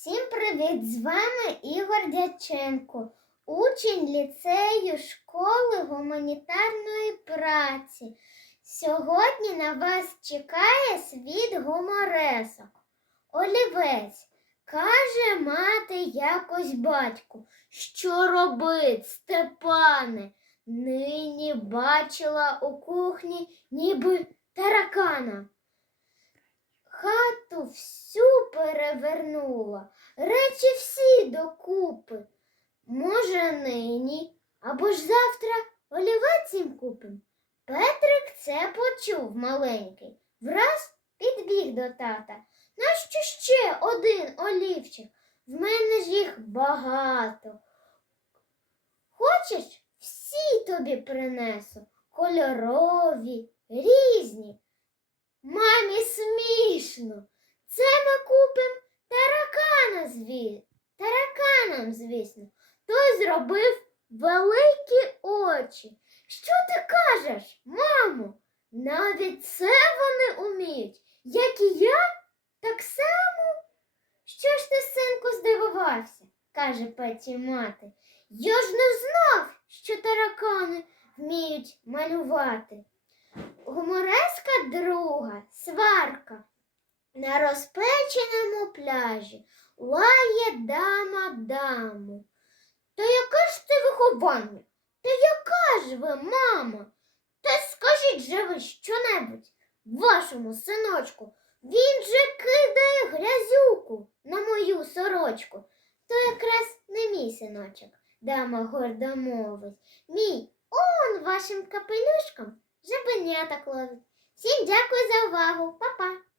Всім привіт! З вами Ігор Дяченко, учень ліцею школи гуманітарної праці. Сьогодні на вас чекає світ гуморесок. Олівець каже мати якось батьку, що робить, Степане? Нині бачила у кухні ніби таракана. Хату всю перевернула, речі всі докупи. Може, нині або ж завтра олівець купим. Петрик це почув маленький, враз підбіг до тата. Нащо ще один олівчик? В мене ж їх багато. Хочеш, всі тобі принесу, кольорові, різні. Мамі смішно. Це ми купим таракана, зві... тараканам, звісно. Той зробив великі очі. Що ти кажеш, мамо? Навіть це вони уміють, як і я, так само. Що ж ти, синку, здивувався? каже Петі мати. Я ж не знав, що таракани вміють малювати. Гумореска друга, сварка. На розпеченому пляжі лає дама даму. Та яке ж це виховання? Та яка ж ви, мамо? Та скажіть же ви щонебудь вашому синочку. Він же кидає грязюку на мою сорочку. То якраз не мій синочок, дама гордо мовить. Мій он вашим капелюшком Жабенята ловить. Всім дякую за увагу. Па-па!